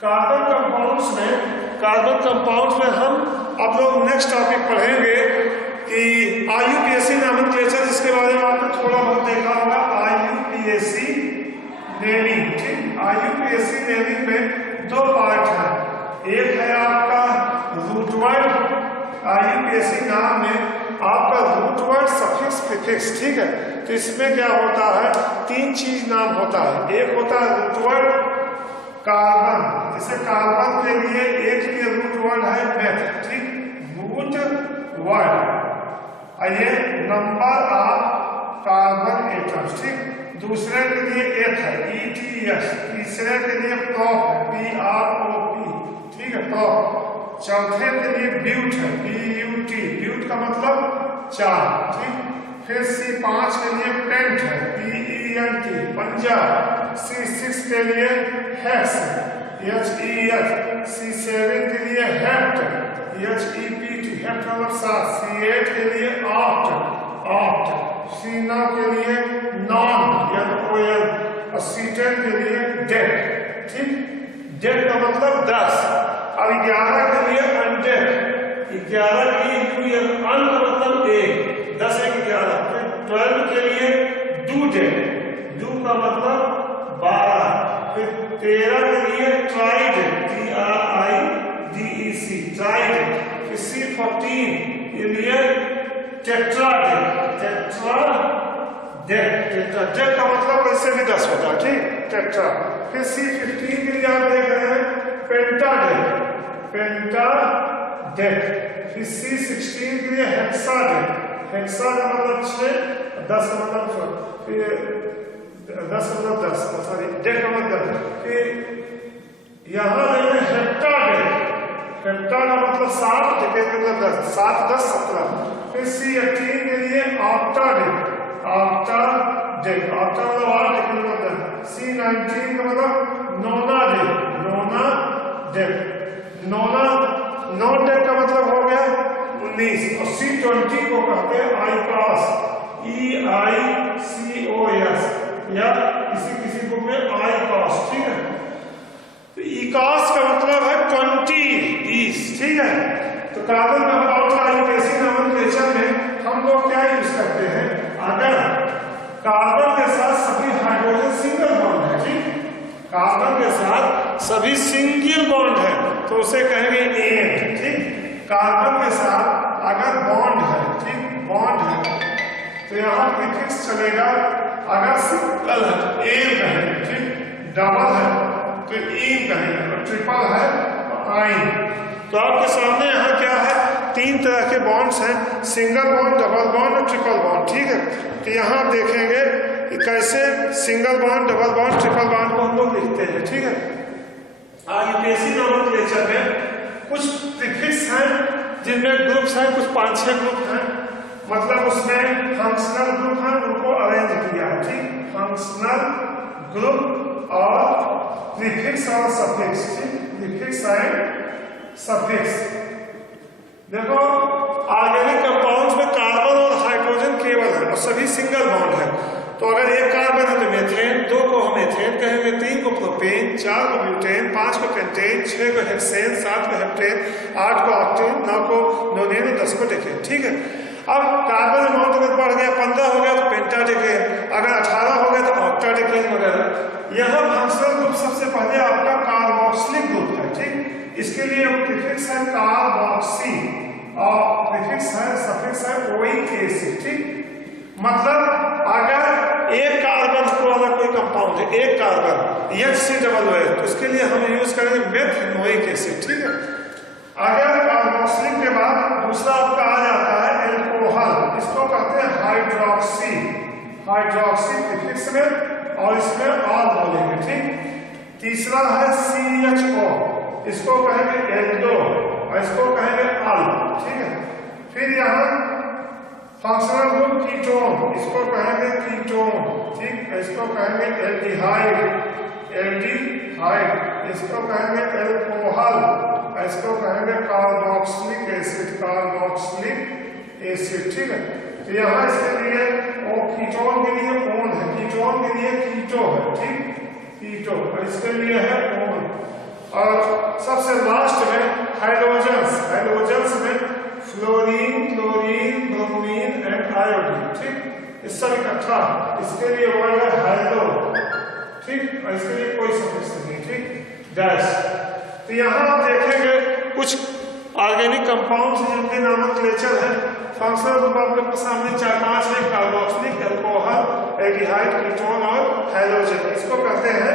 Carbon compounds में हम अब लोग नेक्स्ट टॉपिक पढ़ेंगे कि IUPAC नॉमेनक्लेचर, जिसके बारे में आपने थोड़ा बहुत देखा होगा। IUPAC नेमिंग, ठीक। IUPAC नेमिंग में दो पार्ट है। एक है आपका रूट वर्ड, IUPAC नाम में आपका रूट वर्ड, सफिक्स, प्रीफिक्स, ठीक है। तो इसमें क्या होता है, तीन चीज नाम होता है। एक होता है रूट वर्ड कार्बन, जैसे कार्बन के लिए एक के लिए रूट वर्ड है मेथ, ठीक, रूट वर्ड। ये नंबर ऑफ कार्बन एटम्स, ठीक। दूसरे के लिए एथ है ETS, तीसरे के लिए प्रॉप है PROP, ठीक है, प्रॉप। चौथे के लिए ब्यूट है BUT, ब्यूट का मतलब चार, ठीक। फिर C5 के लिए पेंट है PENT, पंजा। C6 के लिए हेक्स HEF, C7 के लिए हेप्ट HEPT, हेप्ट मतलब सात। C8 के लिए ऑक्ट, C9 के लिए नॉन NON, और C10 के लिए डेट, ठीक। डेट का मतलब 10। अब 11 के लिए अनडेट, 11 के लिए अन का मतलब 1, 10 1 11। फिर 12 के लिए डू डेट, डू का मतलब 12। फिर 13 के लिए ट्राइडेट TRIDEC, ट्राइडेट। फिर C14 के लिए टेट्राडेट, टेट्राडेट का मतलब वैसे भी 10 होता है, ठीक, टेट्रा। फिर C15 के लिए आप देख रहे हैं पेंटाडेट, फिर C16 के लिए हेक्साडेट, हेक्सा का मतलब 6, 10 का मतलब 10, सॉरी, डेट का मतलब 10। फिर यहाँ देखें हेप्टाडेट, हेप्टा का मतलब 7, डेट का मतलब 10, 7 10 17। फिर C18 के लिए ऑक्टाडेट, ऑक्टाडेट मतलब 8, डेट का मतलब 10। C19 का मतलब नोनाडेट, नोनाडेट का मतलब हो गया 19। और C20 को कहते हैं ICOS, EICOS, या किसी बुक में ICOS, ठीक है। तो ICOS का मतलब है 20, ठीक है। तो कार्बन कंपाउंड IUPAC नॉमेनक्लेचर में हम लोग क्या यूज करते हैं, अगर कार्बन के साथ सभी हाइड्रोजन सिंगल बॉन्ड है, ठीक, कार्बन के साथ सभी सिंगल बॉन्ड है तो उसे कहेंगे एंड, ठीक। कार्बन के साथ अगर बॉन्ड है, ठीक, बॉन्ड है तो यहाँ प्रीफिक्स चलेगा। अगर सिंगल है एन कहेंगे, ठीक, डबल है तो इन कहेंगे, और ट्रिपल है तो आइन। तो आपके सामने यहाँ क्या है, तीन तरह के बॉन्ड्स हैं, सिंगल बॉन्ड, डबल बॉन्ड और ट्रिपल बॉन्ड, ठीक है। तो यहाँ आप देखेंगे कि कैसे single bond, double bond, triple bond को हम लोग लिखते हैं, ठीक है। IUPAC नॉमेनक्लेचर में कुछ प्रीफिक्स हैं जिनमें ग्रुप्स हैं, कुछ 5-6 ग्रुप हैं, मतलब उसमें फंक्शनल ग्रुप है, उनको अरेंज किया है, ठीक। फंक्शनल ग्रुप और प्रीफिक्स और सफिक्स, ठीक, प्रीफिक्स एंड सफिक्स। देखो ऑर्गेनिक कंपाउंड्स में कार्बन और हाइड्रोजन केवल है और सभी सिंगल बॉन्ड है। तो अगर एक कार्बन है तो मीथेन, 2 को हम एथेन कहेंगे, 3 को प्रोपेन, 4 को ब्यूटेन, 5 को पेंटेन, 6 को हेक्सेन, 7 को हेप्टेन, 8 को ऑक्टेन, 9 को नोनेन और 10 को डेकेन, ठीक है। अब कार्बन अमाउंट अगर बढ़ गया, 15 हो गया तो पेंटाडेकेन, अगर 18 हो गया तो ऑक्टाडेकेन वगैरह। यहाँ फंक्शनल ग्रुप सबसे पहले आपका कार्बोक्सिलिक ग्रुप है, ठीक। इसके लिए प्रीफिक्स है कार्बोक्सी और प्रीफिक्स है सफिक्स है ओइक एसिड, ठीक। मतलब अगर एक कार्बन को अगर कोई कंपाउंड है, एक कार्बन HCOOH, तो इसके लिए हम यूज करेंगे मेथनोइक एसिड, ठीक है। अगर कार्बोक्सिलिक के बाद दूसरा आपका आ जाता है एल्कोहल, इसको कहते हैं हाइड्रोक्सी प्रीफिक्स में, और इसमें ऑल बोलेंगे, ठीक। तीसरा है CHO, इसको कहेंगे एल्डो और इसको कहेंगे अल, ठीक है। फिर यहाँ फंक्शनल ग्रुप कीटोन, इसको कहेंगे कीटोन, ठीक, इसको कहेंगे एल्डिहाइड, इसको कहेंगे एल्कोहल, इसको कहेंगे कार्बोक्सिलिक एसिड, ठीक है। तो यहाँ इसके लिए कीटोन के लिए ओन है, कीटोन के लिए कीटो है, ठीक, कीटो, और इसके लिए है ओन। और सबसे लास्ट में हाइड्रोजन्स, हाइड्रोजन्स में fluorine, chlorine, bromine and iodine. ठीक, इस सब इकट्ठा, इसके लिए वर्ड है हाइड्रो। ठीक, और इसके लिए कोई सफिक्स नहीं। ठीक, डैश। तो यहाँ आप देखेंगे कुछ ऑर्गेनिक कंपाउंड्स जिनके नॉमेनक्लेचर है। फंक्शनल ग्रुप आप लोग के सामने 4-5 है, कार्बोक्सिलिक, अल्कोहल, एल्डिहाइड, कीटोन और हैलोजन। इसको कहते हैं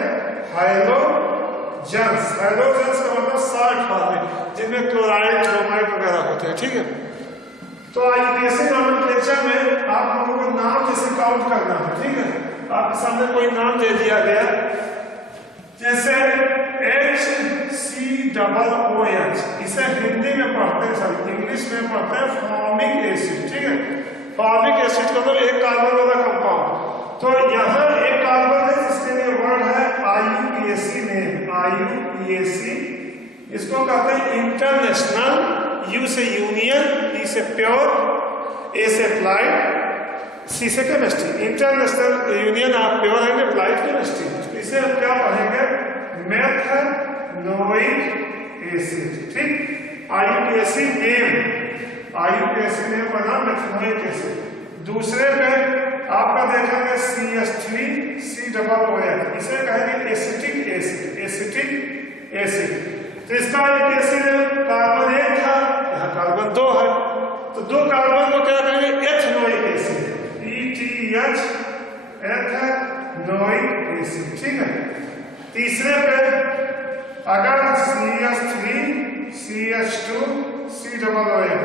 हाइड्रोजन्स। हाइड्रोजन्स का मतलब 60 फॉर्मेट जिनमें क्लोराइड, ब्रोमाइड वगैरह होते हैं। ठीक है, तो आईयूपीएसी नॉमेनक्लेचर में आप लोगों को नाम जैसे काउंट करना है। ठीक है, आपके सामने कोई नाम दे दिया गया, जैसे HCOOH, इसे हिंदी में पढ़ते हैं, सॉरी इंग्लिश में पढ़ते हैं फॉर्मिक एसिड। ठीक है, फॉर्मिक एसिड का मतलब एक कार्बन वाला कंपाउंड। तो यहाँ एक कार्बन है जिसके लिए वर्ड है आईयूपीएसी नेम, आईयूपीएसी। इसको कहते हैं इंटरनेशनल, यू से यूनियन, ई से प्योर, ए से अप्लाइड, सी से chemistry, international union of pure and applied chemistry. इसे हम क्या पढ़ेंगे, मेथनोइक एसिड। ठीक, आईयूपीएसी नेम, आईयूपीएसी नेम बना मेथनोइक एसिड। दूसरे पे आपका देखेंगे CH3COOH, इसे कहेंगे एसिटिक एसिड, एसिटिक एसिड। तो इसका एक एसिड कार्बन 1 था, यहाँ कार्बन 2 है, तो 2 कार्बन को क्या कहेंगे, ethanoic acid, ETH, ethanoic acid. ठीक है, तीसरे पे अगर CH3 CH2 COOH,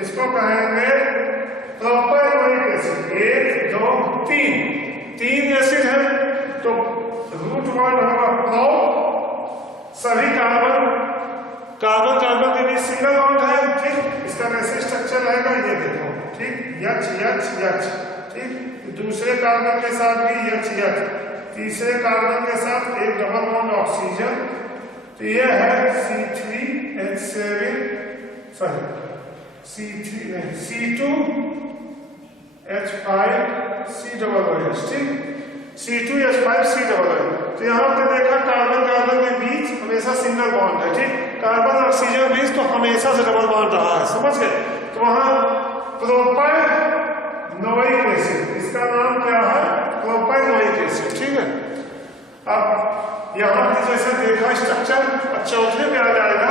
इसको कहेंगे प्रोपेनोइक एसिड। 1 2 3 एसिड है, तो रूट वर्ड होगा प्रो, सभी कार्बन कार्बन के बीच सिंगल बॉन्ड है। ठीक, इसका कैसे स्ट्रक्चर रहेगा ये देखो। ठीक, H। ठीक, दूसरे कार्बन के साथ भी H, तीसरे कार्बन के साथ एक डबल बॉन्ड ऑक्सीजन, तो ये है C3H7, सॉरी C2H5COOH। ठीक, C2H5COOH। तो यहाँ पे देखा कार्बन के बीच हमेशा सिंगल बॉन्ड है। ठीक, कार्बन ऑक्सीजन बीच तो हमेशा से डबल बॉन्ड रहा है, समझ गए। तो वहां प्रोपेनोइक एसिड, इसका नाम क्या है, प्रोपेनोइक एसिड। ठीक है, अब यहां पे जैसे देखा स्ट्रक्चर, चौथे पे आ जाएगा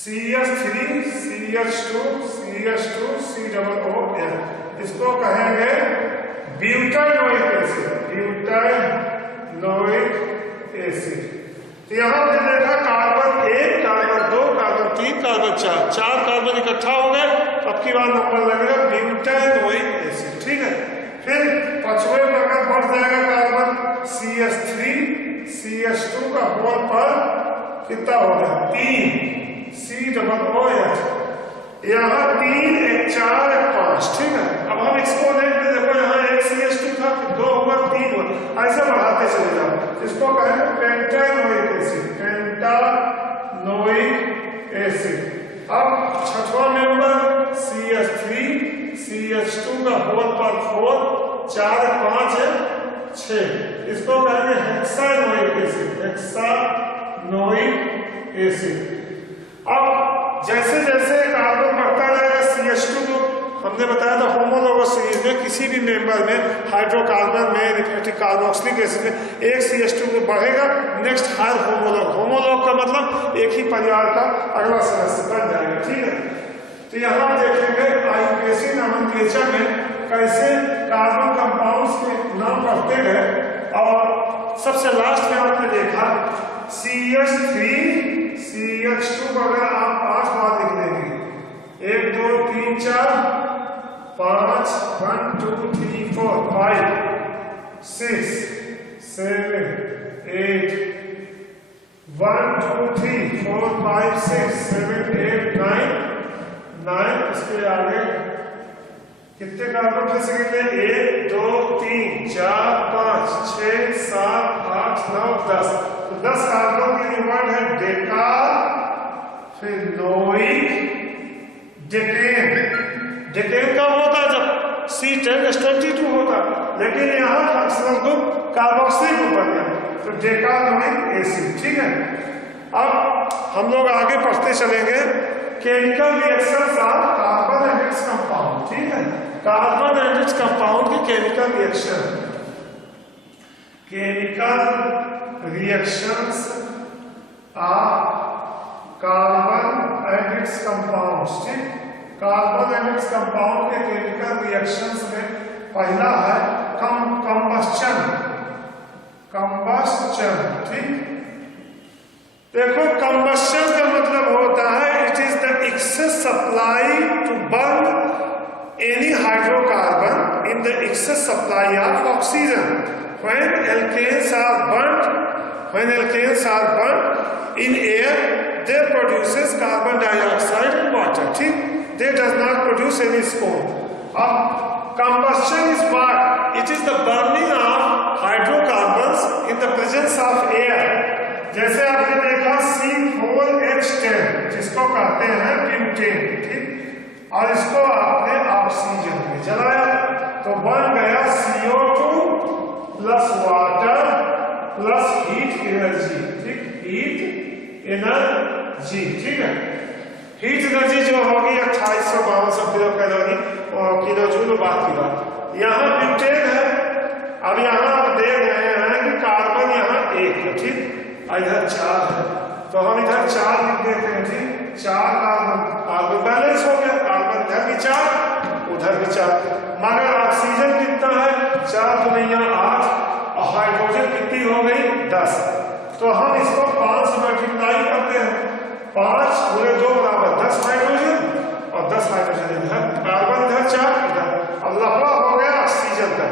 CH3 CH2 COOH, इसको कहेंगे ब्यूटानोइक एसिड, ब्यूटानोइक एसिड। तो यहां पे देखा carbon 1, carbon 2, carbon 3, carbon 4 carbon इकट्ठा हो गए, अब की बार नंबर लगेगा ब्यूटानोइक एसिड। ठीक है, फिर पांचवें में अगर बढ़ जाएगा कार्बन CH3 CH2 का होल पर कितना होगा, 3 COOH, यहाँ 3 1 4 1 5। ठीक है, अब हम एक्सपोनेंट में देखो, यहाँ एक CH2 था, 2 हुआ, 3 हुआ, ऐसे बढ़ाते चले जाओ। इसको कहेंगे पेंटानोइक एसिड, पेंटानोइक एसिड। अब छठवां मेंबर CH3 CH2 का होल पर 4 4 5 है 6, इसको कहेंगे हेक्सानोइक एसिड, हेक्सानोइक एसिड। अब जैसे जैसे कार्बन बढ़ता जाएगा, CH2 को हमने बताया था होमोलोगस सीरीज में किसी भी मेंबर में, हाइड्रोकार्बन में, एलिफेटिक कार्बोक्सिलिक एसिड में एक CH2 को बढ़ेगा, नेक्स्ट हायर होमोलॉग। होमोलॉग का मतलब एक ही परिवार का अगला सदस्य बन जाएगा। ठीक है, तो यहाँ देखेंगे आईयूपीएसी नॉमेनक्लेचर में कैसे कार्बन कंपाउंड्स के नाम पढ़ते गए। और सबसे लास्ट में आपने देखा CH3 CH2 को अगर आप 5 बार लिख देंगे, 1 2 3 4 5, 1 2 3 4 5 6 7 8 1 2 3 4 5 6 7 8 9 इसके आगे कितने कार्बन फिर से कितने, 1 2 3 4 5 6 7 8 9 10। तो 10 कार्बन के लिए वर्ड है डेका, फिर नोइक, डेकेन। डेकेन कब होता है, जब C10H22 होता, लेकिन यहाँ फंक्शनल ग्रुप कार्बोक्सिलिक ग्रुप बन गया। तो डेकार्बोनिक एसिड। ठीक है, अब हम लोग आगे पढ़ते चलेंगे। Chemical reactions are carbon and its compound. ठीक है, कार्बन एंड इट्स कंपाउंड की chemical reaction, chemical reactions are carbon and its compounds. ठीक, कार्बन एंड इट्स कंपाउंड के केमिकल रिएक्शंस में पहला है कंबस्चन। कंबस्चन, ठीक, देखो कंबस्चन का मतलब होता है it is the excess supply to burn any hydrocarbon in the excess supply of oxygen when alkanes are burn in air they produces carbon dioxide and water. ठीक, they does not produce any smoke. अब combustion is what? It is the burning of hydrocarbons in the presence of air. जैसे आपने देखा C4H10 जिसको कहते हैं butane. ठीक, और इसको आपने ऑक्सीजन में जलाया तो बन गया CO2 plus water plus heat energy. ठीक, हीट एनर्जी। ठीक है, हीट एनर्जी जो होगी 2852 किलो जूल, बात की बात। यहाँ ब्यूटेन है। अब यहाँ आप देख रहे हैं कि कार्बन यहाँ 1 है। ठीक, इधर 4 है तो हम इधर 4 लिख देते हैं। ठीक, 4 कार्बन बैलेंस हो गया, कार्बन इधर भी 4 उधर भी 4। मगर ऑक्सीजन कितना है? 4 दुनिया 8 और हाइड्रोजन कितनी हो गई? 10। तो हम इसको 5 से मल्टीप्लाई करते हैं। 5 पूरे 2 बराबर 10 हाइड्रोजन और 10 हाइड्रोजन इधर, कार्बन इधर 4 इधर। अब लफड़ा हो गया ऑक्सीजन का।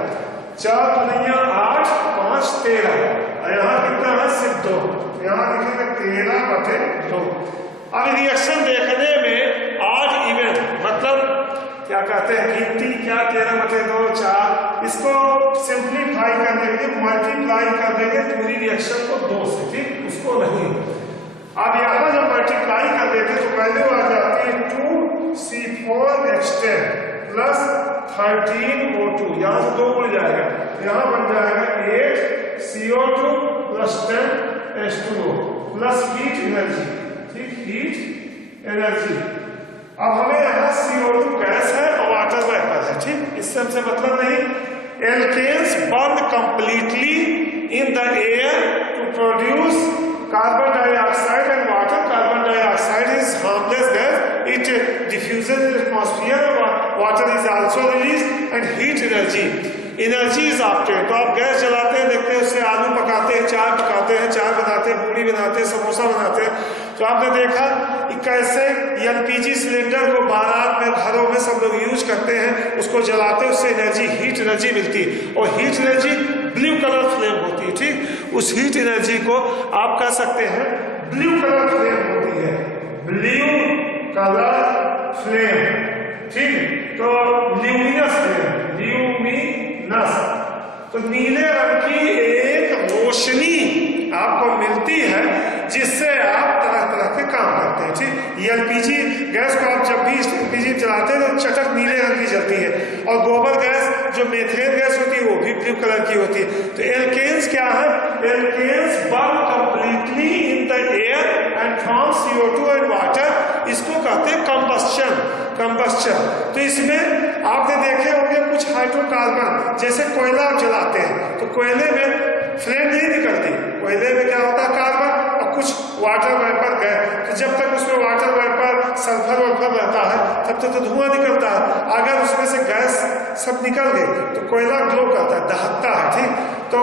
4 दुनिया 8 5 13 और यहाँ कितना है? सिर्फ 2। यहाँ लिखेंगे 13/2। अब रिएक्शन देखने में ऑड इवन मतलब क्या कहते हैं गिनती क्या 13/2 4, इसको सिंप्लीफाई करने के लिए मल्टीप्लाई कर देंगे पूरी रिएक्शन को 2 से। ठीक, उसको नहीं। अब यहाँ जब मल्टीप्लाई कर देते तो वैल्यू आ जाती है 2C4H10 प्लस 13O2। यहाँ से 2 उड़ जाएगा, यहाँ बन जाएगा 8CO2 plus 10H2O plus heat energy. ठीक, हीट एनर्जी। अब हमें यहाँ CO2 गैस है और वाटर वेपर है। ठीक, इससे हमसे मतलब नहीं। Alkanes burn completely in the air to produce carbon dioxide and water. Carbon dioxide is harmless gas, it diffuses in the atmosphere, water is also released and heat energy is obtained। तो आप gas जलाते हैं, देखते हैं उससे आलू पकाते हैं, चाय पकाते हैं, चाय बनाते हैं, पूरी बनाते हैं, समोसा बनाते हैं। तो आपने देखा कि कैसे एलपीजी सिलेंडर को बारात में घरों में सब लोग यूज करते हैं, उसको जलाते हैं, उससे एनर्जी हीट एनर्जी मिलती है और heat energy blue colour flame होती है। ठीक, उस हीट एनर्जी को आप कह सकते हैं ब्लू कलर फ्लेम होती है, ब्लू कलर फ्लेम। ठीक, तो ल्यूमिनस फ्लेम, ल्यूमिनस। तो नीले रंग की एक रोशनी आपको मिलती है जिससे आप तरह तरह के काम करते हैं। ठीक, ये एलपीजी गैस को आप जब भी एलपीजी चलाते हैं तो चटक नीले रंग की जलती है और गोबर गैस जो मेथेन गैस होती है वो भी ब्लू कलर की होती है। तो एल्केन्स क्या है? Alkanes burn completely in the air and form CO2 and water. इसको कहते हैं कंबस्चन। तो इसमें आपने देखे होंगे कुछ हाइड्रोकार्बन, जैसे कोयला आप जलाते हैं तो कोयले में फ्लेम नहीं निकलती, कोयले में क्या होता है कार्बन और कुछ वाटर वेपर गैस। तो जब तक उसमें वाटर वेपर सल्फर वल्फर रहता है तब तक तो धुआं निकलता है। अगर उसमें से गैस सब निकल गई तो कोयला ग्लो करता है, दहकता है। ठीक, तो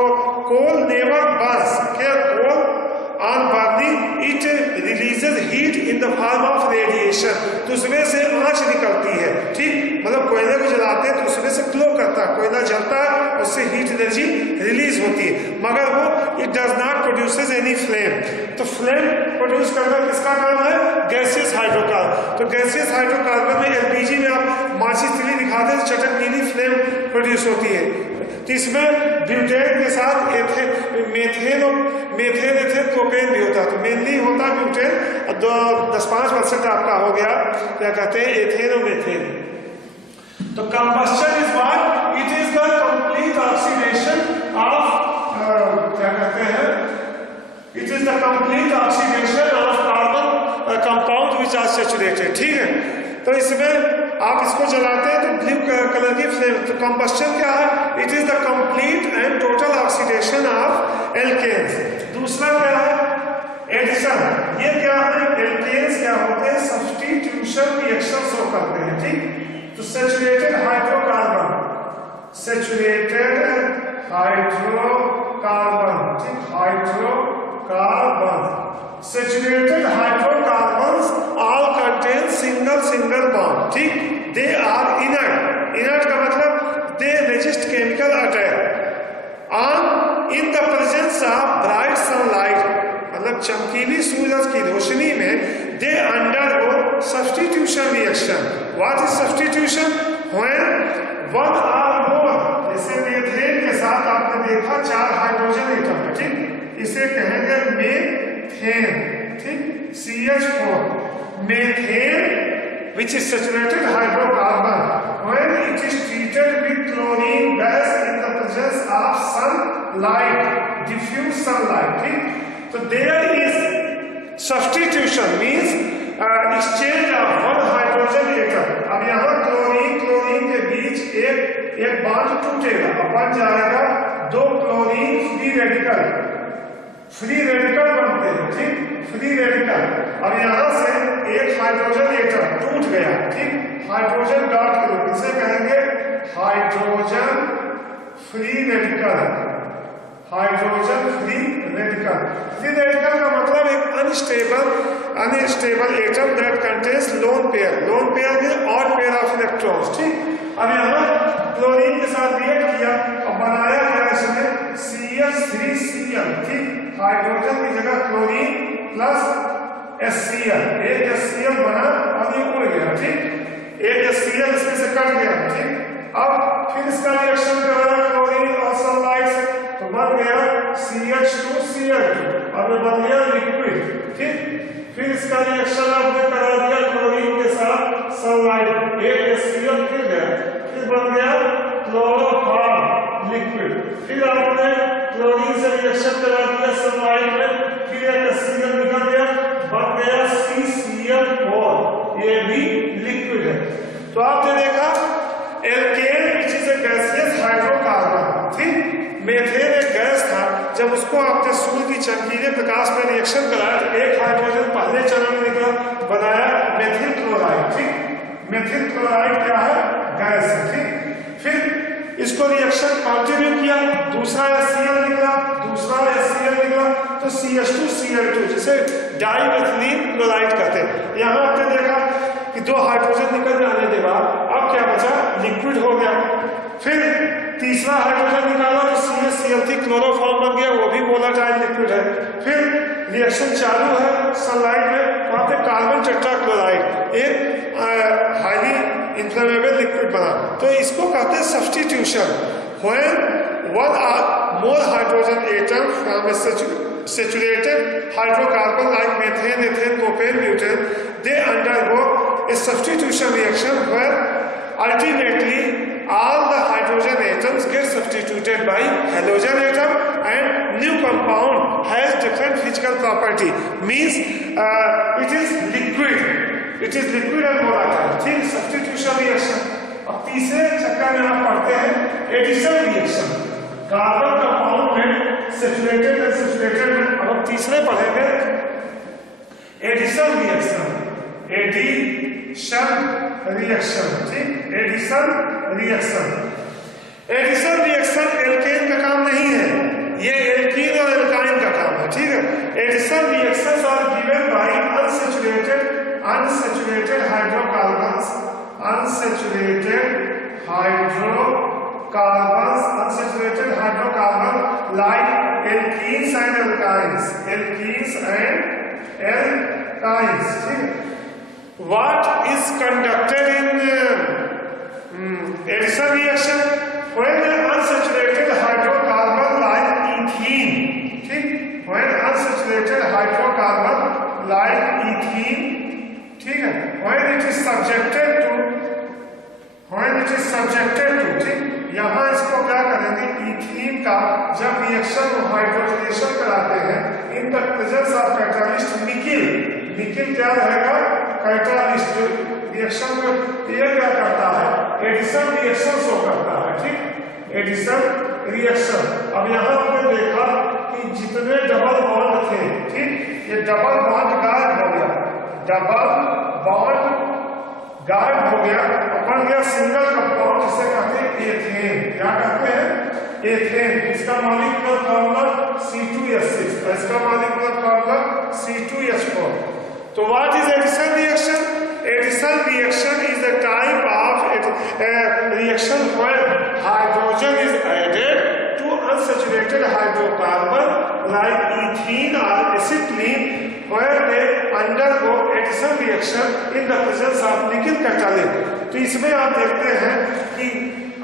coal never burns, coal on burning it releases heat in the form of radiation। तो उसमें से आंच निकलती है। ठीक, मतलब कोयले को जलाते हैं तो उसमें से ग्लो करता है, कोयला जलता है, उससे हीट एनर्जी रिलीज होती है, मगर वो it does not produces any flame. तो फ्लेम प्रोड्यूस करना किसका काम है? Gaseous hydrocarbon. तो गैसियस हाइड्रोकार्बन में एलपीजी में आप माचिस तिली दिखाते हैं चटक नीली फ्लेम प्रोड्यूस होती है। तो इसमें ब्यूटेन के साथ मेथेन प्रोपेन भी होता है। तो मेनली होता है ब्यूटेन, 10-5% आपका हो गया क्या कहते हैं एथेन और मेथेन। तो combustion is what? It is the complete oxidation of क्या कहते हैं is the complete oxidation of carbon compound which are saturated. ठीक है, तो इसमें आप इसको जलाते हैं तो ब्लू कलर की फ्लेम, तो कंबस्शन क्या है? It is the complete and total oxidation of alkanes. दूसरा क्या है? एडिशन। ये क्या है? एल्केन्स क्या होते हैं? सब्स्टिट्यूशन रिएक्शन शो करते हैं। ठीक, तो सैचुरेटेड हाइड्रोकार्बन, सैचुरेटेड हाइड्रोकार्बन, ठीक, hydrocarbon, saturated hydrocarbons all contain single bond. ठीक, दे आर इनर्ट। इनर्ट का मतलब they resist chemical attack on in the presence of bright sunlight, मतलब चमकीली सूरज की रोशनी में they undergo substitution reaction. What is substitution? When one or more, जैसे मीथेन के साथ आपने देखा 4 हाइड्रोजन एटम है। ठीक, इसे कहेंगे मेथेन। ठीक, CH4 methane which is saturated hydrocarbon when it is treated with chlorine gas in the presence of sunlight, diffuse sunlight. ठीक, तो there is substitution means exchange of one hydrogen atom। अब यहाँ chlorine के बीच एक bond टूटेगा, अब बन जाएगा 2 क्लोरीन फ्री रेडिकल बनते हैं। ठीक, फ्री रेडिकल। अब यहाँ से एक हाइड्रोजन एटम टूट गया। ठीक, हाइड्रोजन डॉट के रूप, इसे कहेंगे hydrogen free radical. Hydrogen free radical. Free radical का मतलब एक unstable atom that contains lone pair. Lone pair में ऑड पेयर ऑफ इलेक्ट्रॉन्स। ठीक, अब यहाँ क्लोरीन के साथ रिएक्ट किया और बनाया गया इसमें CH3Cl। ठीक, हाइड्रोजन की जगह क्लोरीन प्लस HCl, एक HCl बना और ये उड़ गया। ठीक, एक HCl इसमें से कट गया। ठीक, अब फिर इसका रिएक्शन कराया क्लोरीन और सनलाइट से, तो बन गया CH2Cl2, अब ये बन गया लिक्विड। ठीक, फिर इसका रिएक्शन आपने करा दिया क्लोरीन के साथ सनलाइट, एक HCl फिर गया, फिर बन गया क्लोरोफॉर्म लिक्विड। फिर आपने क्लोरीन से रिएक्शन करा दिया सनलाइट में, फिर एक HCl निकल गया, बन गया CCl4, ये भी लिक्विड है। तो आपने देखा alkane which is a gaseous hydrocarbon. ठीक, मेथेन एक गैस था, जब उसको आपने सूर्य की चमकीले प्रकाश में रिएक्शन कराया तो एक हाइड्रोजन पहले चरण में निकला, बनाया मेथिल क्लोराइड। ठीक, मेथिल क्लोराइड क्या है? गैस है। ठीक, फिर इसको रिएक्शन कंटिन्यू किया, दूसरा HCl निकला, दूसरा HCl निकला, तो CH2Cl2 जिसे डाइमेथिलीन क्लोराइड कहते हैं। यहाँ आपने देखा कि 2 हाइड्रोजन निकल जाने के बाद अब क्या बचा? लिक्विड हो गया। फिर तीसरा हाइड्रोजन निकाला तो CH3 क्लोरोफॉर्म बन गया, वो भी वोलेटाइल लिक्विड है। फिर रिएक्शन चालू है सनलाइट में, वहां पे कार्बन टेट्राक्लोराइड एक हाईली इन्फ्लेमेबल लिक्विड बना, तो इसको कहते हैं substitution. When one or more hydrogen atom from saturated hydrocarbon like methane, ethane, propane, butane, they undergo a substitution reaction where ultimately all the hydrogen atoms get substituted by halogen atom and new compound has different physical property, means it is liquid and volatile। ठीक, substitution reaction। अब तीसरे चक्कर में आप पढ़ते हैं addition reaction. Carbon compound में saturated में, अब हम तीसरे पढ़ेंगे एडिशन रिएक्शन। ठीक, एडिशन रिएक्शन एल्केन का काम नहीं है, ये एल्कीन और एल्काइन का काम है। ठीक है, addition reactions are given by unsaturated hydrocarbons like alkenes and alkynes। ठीक है, what is conducted in addition reaction when an unsaturated hydrocarbon like ethene। ठीक, when unsaturated hydrocarbon like ethene, ठीक है, when it is subjected to, ठीक, यहाँ इसको क्या करेंगे? ethene का जब रिएक्शन हाइड्रोजनेशन कराते हैं in the presence of catalyst nickel, nickel क्या रहेगा, कैटालिस्ट जो रिएक्शन को ये क्या करता है, एडिशन रिएक्शन शो करता है, ठीक, एडिशन रिएक्शन। अब यहाँ हमने देखा कि जितने डबल बॉन्ड थे, ठीक, ये डबल बॉन्ड गायब हो गया, डबल बॉन्ड गायब हो गया और बन गया सिंगल कंपाउंड जिसे कहते हैं एथेन। क्या कहते हैं, एथेन। इसका मॉलिक्यूलर फॉर्मूला C2H6, इसका मॉलिक्यूलर फॉर्मूला C2H4। तो what is addition reaction? Addition reaction is the type of reaction where hydrogen is added to unsaturated hydrocarbon like ethene or acetylene, where they undergo addition reaction in the presence of nickel catalyst। तो इसमें आप देखते हैं कि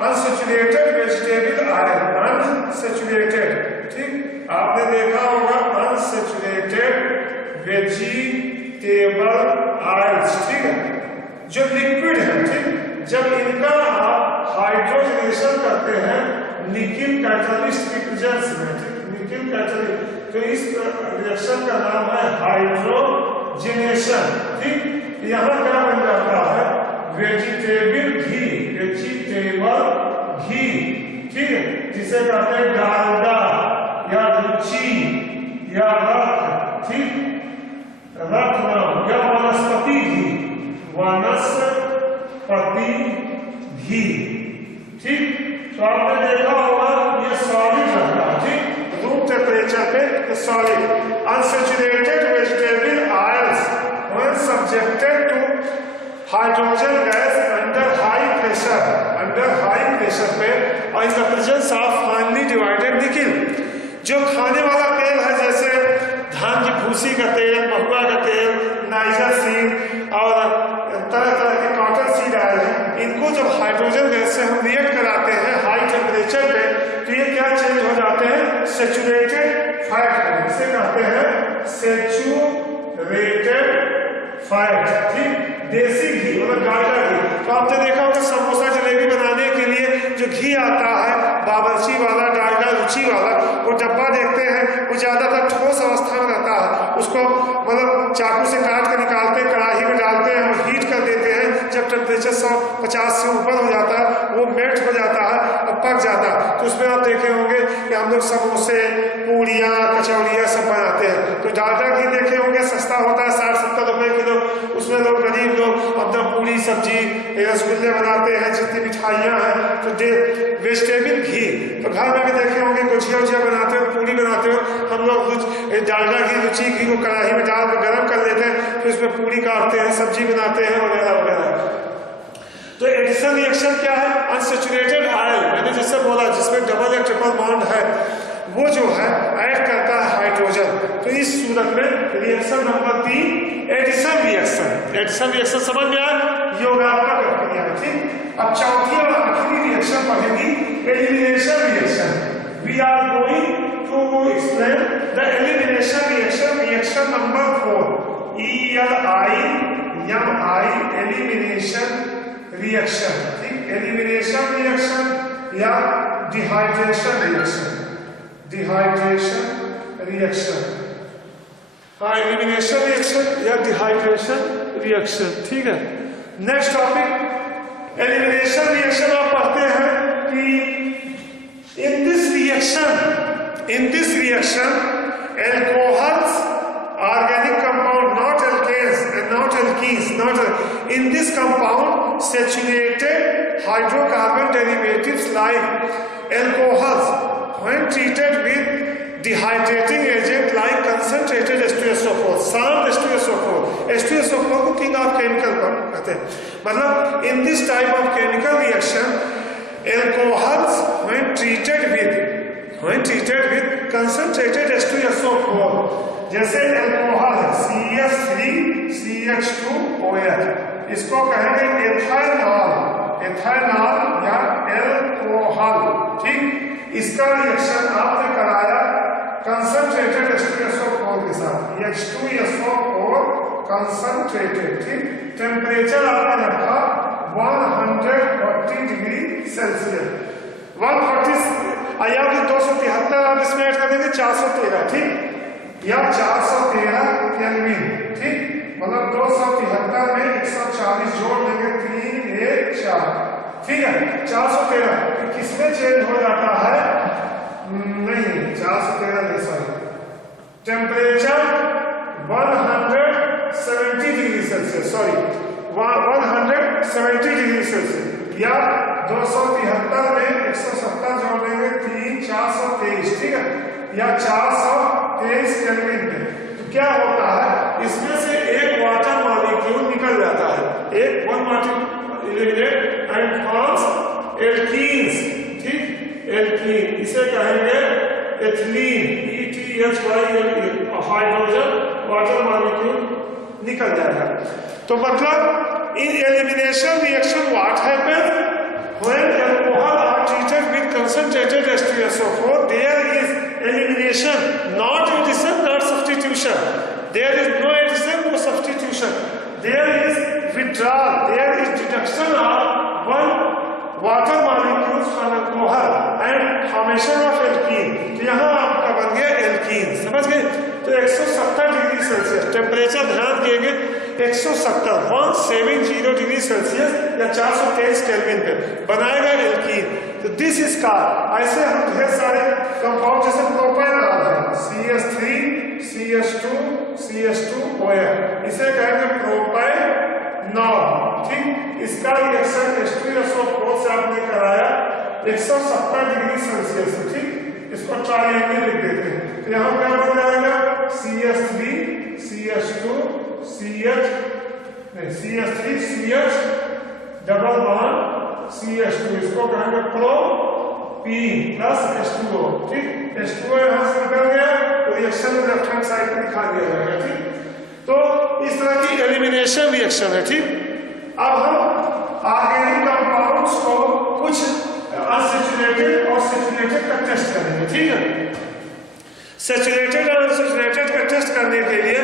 unsaturated vegetable iron, unsaturated, ठीक, आपने देखा होगा unsaturated वेजिटेबल आयल्स, ठीक है, जो लिक्विड है, ठीक, जब इनका आप हाइड्रोजनेशन करते हैं निकिल कैटालिस्ट की प्रेजेंस में, ठीक, निकिल कैटालिस्ट, तो इस रिएक्शन का नाम है हाइड्रोजनेशन, ठीक। यहाँ क्या बन जाता है, वेजिटेबल घी, वेजिटेबल घी, ठीक है, जिसे कहते हैं डालडा या रुचि या रक्त, ठीक, रत्न या वनस्पति घी, वनस्पति घी, ठीक। तो आपने देखा होगा ये सॉलिड रहता है, ठीक, रूम टेम्परेचर पे solid. Unsaturated vegetable oils when subjected to hydrogen gas under high pressure पे और in the presence of finely divided nickel. जो खाने वाला तेल है जैसे धान की भूसी का तेल, महुआ का तेल, नाइजर सीड और तरह तरह के कॉटन सीड आयल हैं, इनको जब हाइड्रोजन गैस से हम रिएक्ट कराते हैं हाई टेम्परेचर पे तो ये क्या चेंज हो जाते हैं, सेचुरेटेड फैट में, इसे कहते हैं सेचुरेटेड फैट, ठीक, देसी घी मतलब डालडा घी। तो आपने देखा होगा समोसा जलेबी बनाने के लिए जो घी आता है बावर्ची वाला, डालडा रुचि वाला, वो डब्बा देखते हैं वो ज्यादातर ठोस अवस्था में रहता है, उसको मतलब चाकू से काट कर निकालते हैं, कढ़ाई में डालते हैं और हीट कर देते हैं। जब टेम्परेचर 150 से ऊपर हो जाता है वो मेल्ट हो जाता है और पक जाता है। तो उसमें आप देखे होंगे कि हम लोग समोसे, पूड़ियाँ, कचौड़ियाँ सब बनाते हैं। तो डालडा घी देखे होंगे सस्ता होता है 60-70 रुपए किलो, उसमें लोग गरीब लोग अपना पूड़ी सब्जी रसगुल्ले बनाते हैं, जितनी मिठाइयाँ हैं तो वेजिटेबल घी। तो घर में भी देखे होंगे गुजिया उजिया बनाते हो, पूड़ी बनाते हो, हम लोग डालडा घी, रुचि घी को कढ़ाई में डाल कर गर्म कर लेते हैं, फिर उसमें पूड़ी काटते हैं, सब्जी बनाते हैं वगैरह वगैरह। तो एडिशन रिएक्शन क्या है, अनसैचुरेटेड ऑयल, मैंने जैसे बोला जिसमें डबल या ट्रिपल बॉन्ड है वो जो है ऐड करता है हाइड्रोजन। तो इस सूरत में reaction number 3 addition reaction. Addition reaction समझ में आया, योगात्मक प्रक्रिया है, ठीक। अब चौथी और आखिरी रिएक्शन पढ़ेगी elimination reaction. We are going to explain the elimination reaction, reaction number 4 ELIMI, elimination reaction, ठीक, एलिमिनेशन रिएक्शन या डिहाइड्रेशन रिएक्शन, डिहाइड्रेशन रिएक्शन, हाँ, एलिमिनेशन रिएक्शन या डिहाइड्रेशन रिएक्शन, ठीक है। Next topic elimination reaction. आप पढ़ते हैं कि in this reaction alcohols, organic compound, not alkenes and not alkenes, in this compound saturated hydrocarbon derivatives like alcohols when treated with dehydrating agent like concentrated H2SO4, शांत H2SO4, H2SO4 को king of chemical कहते हैं। मतलब in this type of chemical reaction alcohols when treated with concentrated H2SO4, जैसे alcohol है CH3CH2OH, इसको कहेंगे ethanol या एल्कोहल, ठीक। इसका रिएक्शन आपने कराया कंसंट्रेटेड H2SO4 के साथ, H2SO4 कंसंट्रेटेड, ठीक। टेम्परेचर आपने रखा 140 डिग्री सेल्सियस। 140 या फिर 273 आप इसमें ऐड कर देंगे 413, ठीक, या 413 केल्विन, ठीक, मतलब 273 में 140 जोड़ देंगे, 3 1 4, ठीक है। 413 किसमें चेंज हो जाता है, नहीं 413 नहीं, sorry, temperature 170 degree Celsius, sorry 170 degree Celsius, या 273 में 170 जोड़ देंगे, 3 423, ठीक है, या 423 केल्विन पे। तो क्या होता है, इसमें से एक वाटर मॉलिक्यूल निकल जाता है, एक one molecule eliminate and forms alkenes, ठीक, एल्कीन, इसे कहेंगे ethylene, ETHYLEN, hydrogen water molecule निकल जाएगा। तो मतलब in elimination reaction what happens when alcohol are treated with concentrated H2SO4, there is elimination, not addition, not substitution. There is no addition, no substitution. There is withdrawal, there is deduction of one water molecules from alcohol and formation of alkene. तो यहाँ आपका बन गया alkene, समझ गए। तो 170 degree Celsius temperature ध्यान दिएंगे, 170 degree Celsius या 423 केल्विन पे बनाएगा एल्कीन। तो दिस इज कॉल्ड, ऐसे हम ढेर सारे कंपाउंड जैसे प्रोपेनॉल है, CH3 CH2 CH2OH, इसे कहेंगे प्रोपेनॉल, ठीक। इसका रिएक्शन H2SO4 से आपने कराया 170 डिग्री सेल्सियस, ठीक, इसको ट्रायंगल लिख देते हैं। तो यहाँ क्या बन जाएगा, CH3 CH2 CH3 CH double bond CH2, इसको कहेंगे प्रोपीन प्लस H2O, ठीक, H2O यहाँ से निकल गया तो रिएक्शन लेफ्ट हैंड साइड पे दिखा दिया जाएगा, ठीक। तो इस तरह की एलिमिनेशन रिएक्शन है, ठीक। अब हम ऑर्गेनिक कंपाउंड्स को कुछ अनसैचुरेटेड और सैचुरेटेड का टेस्ट करेंगे, ठीक है। सैचुरेटेड और अनसैचुरेटेड का टेस्ट करने के लिए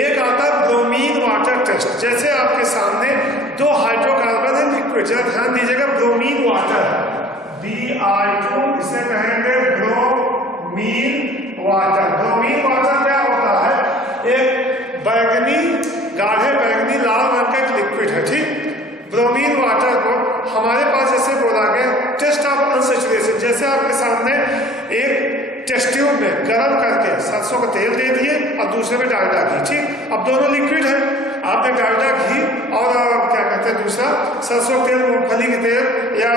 एक आता है ब्रोमीन वाटर टेस्ट। जैसे आपके सामने 2 हाइड्रोकार्बन है लिक्विड, जरा ध्यान दीजिएगा, ब्रोमीन वाटर Br2, इसे कहेंगे ब्रोमीन वाटर। ब्रोमीन वाटर क्या होता है, एक बैगनी, गाढ़े बैगनी लाल रंग का एक लिक्विड है, ठीक। ब्रोमीन वाटर को हमारे पास जैसे बोला गया टेस्ट ऑफ अनसैचुरेशन, जैसे आपके सामने एक टेस्ट ट्यूब में गर्म करके सरसों का तेल दे दिए और दूसरे में डालडा घी, ठीक। अब दोनों लिक्विड है, आपने डालडा घी और क्या कहते हैं दूसरा सरसों का तेल, मूंगफली के तेल या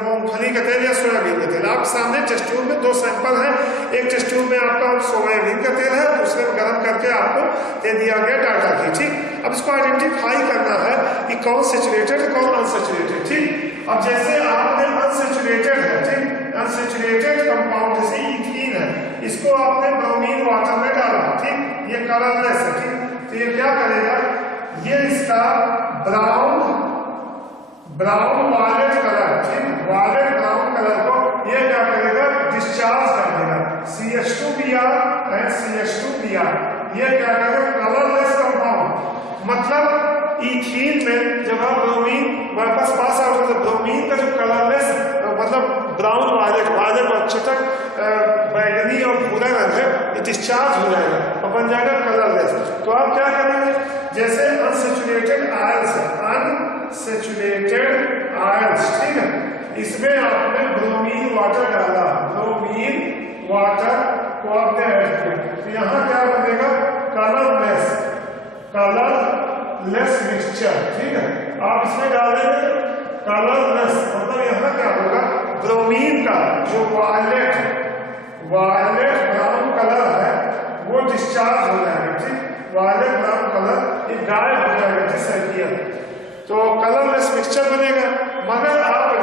मूंगफली का तेल या सोयाबीन का तेल, आपके सामने टेस्ट ट्यूब में 2 सैंपल है। एक टेस्ट ट्यूब में आपका सोयाबीन का तेल है, दूसरे में गर्म करके आपको दे दिया गया डालडा घी, ठीक। अब इसको आइडेंटिफाई करना है कि कौन सैचुरेटेड है कौन अनसैचुरेटेड, ठीक। अब जैसे आपने अनसैचुरेटेड है, ठीक, अनसैचुरेटेड कंपाउंड जैसे इथीन है, इसको आपने ब्रोमीन वाटर में डाला, ठीक, ये कलरलेस है, ठीक। तो ये क्या करेगा, ये इसका ब्राउन वायलेट कलर, ठीक, वायलेट ब्राउन कलर को ये क्या करेगा, डिस्चार्ज कर देगा। CH2Br एंड CH2Br, ये क्या करेगा, कलरलेस कंपाउंड, मतलब इथीन में जब हम ब्रोमीन वापस पास आउट होता है, ब्रोमीन का जो कलरलेस मतलब ब्राउन वायलेट और चटक बैगनी और भूरा रंग है, ये डिस्चार्ज हो जाएगा और बन जाएगा कलरलेस। तो आप क्या करेंगे, जैसे अनसैचुरेटेड आयंस है, अनसैचुरेटेड आयंस, ठीक है, इसमें आपने ब्रोमीन वाटर डाला, ब्रोमीन वाटर को आपने ऐड किया, तो यहाँ क्या बनेगा, कलरलेस मिक्सचर, ठीक है। आप इसमें डालेंगे कलरलेस, मतलब यहाँ क्या होगा, ब्रोमीन का जो वायलेट ब्राउन कलर है वो डिस्चार्ज हो जाएगा, ठीक, वायलेट ब्राउन कलर ये गायब हो जाएगा, जैसा किया तो कलरलेस मिक्सचर बनेगा। मगर आपने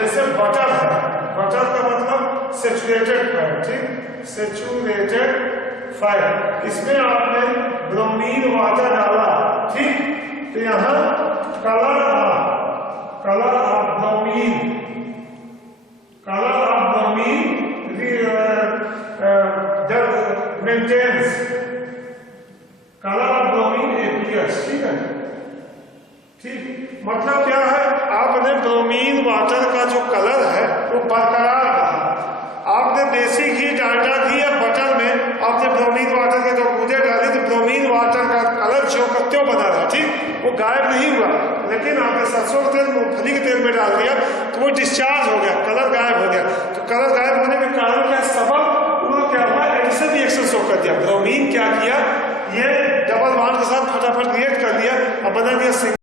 जैसे बटर है, बटर का मतलब सैचुरेटेड फैट, ठीक, सैचुरेटेड फैट, इसमें आपने ब्रोमीन वाटर डाला, ठीक, तो यहाँ colour of bromine maintains, colour of bromine appears, ठीक है, ठीक। मतलब क्या है, आपने ब्रोमीन वाटर का जो कलर है वो बरकरार देसी घी, डालडा घी या बटर में आपने ब्रोमीन वाटर के 2 बूंदे डाली तो ब्रोमीन वाटर का कलर जो का त्यों बना रहा, ठीक, वो गायब नहीं हुआ। लेकिन आपने सरसों का तेल मूंगफली के तेल में डाल दिया तो वो डिस्चार्ज हो गया, कलर गायब हो गया। तो कलर गायब होने के कारण क्या, सबब उन्होंने क्या हुआ, एडिशन रिएक्शन शो कर दिया। ब्रोमीन क्या किया, ये डबल बॉन्ड के साथ फटाफट रिएक्ट कर दिया और बना दिया